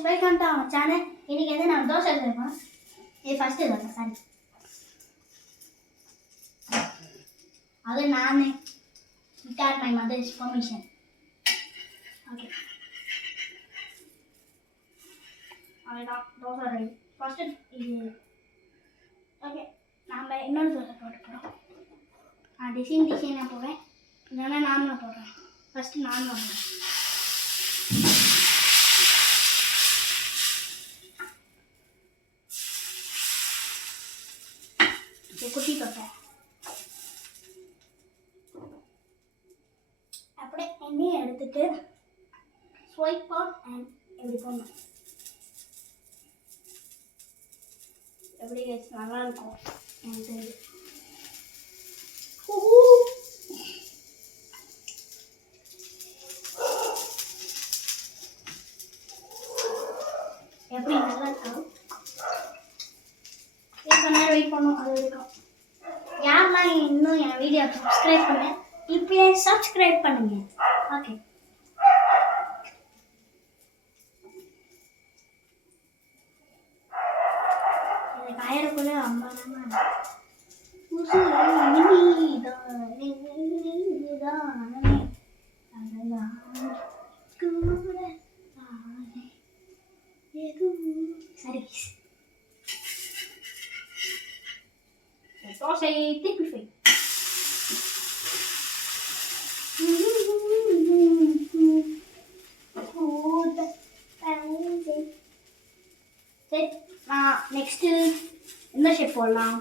Guys, welcome to our channel. இன்னைக்கு வந்து நான் தோசை செய்யணும். இது ஃபர்ஸ்ட் தோசை, சாரி. அது நானே without my mother's permission. Okay, அவ்வளோதான், தோசை ரெடி. ஃபர்ஸ்ட் இது ஓகே. நாம் இன்னொரு தோசை போட்டு போகிறோம். நான் டிசைனாக போடுறேன், இல்லைன்னா நார்மலாக போடுறேன். ஃபஸ்ட்டு நார்மலாக போடுறேன். குட்டி தோசை அப்படியே எண்ணெயை எடுத்துட்டு ஸ்வைப் ஆன் அண்ட் எப்படி போடணும். எப்படி நல்லா இருக்கும் எனக்கு தெரியுது. எப்படி நல்லா இருக்கும். கொஞ்ச நேரம் வெயிட் பண்ணும். அது இருக்கும். யாரெல்லாம் இன்னும் என் வீடியோ சப்ஸ்கிரைப் பண்ண இப்பயே சப்ஸ்கிரைப் பண்ணுங்க. ஓகே, எனக்கு ஆயிரக்குள்ள அம்மா சரி. தோசை திருப்பி சரி. நான் நெக்ஸ்ட்டு என்ன ஷேப் போடலாம்.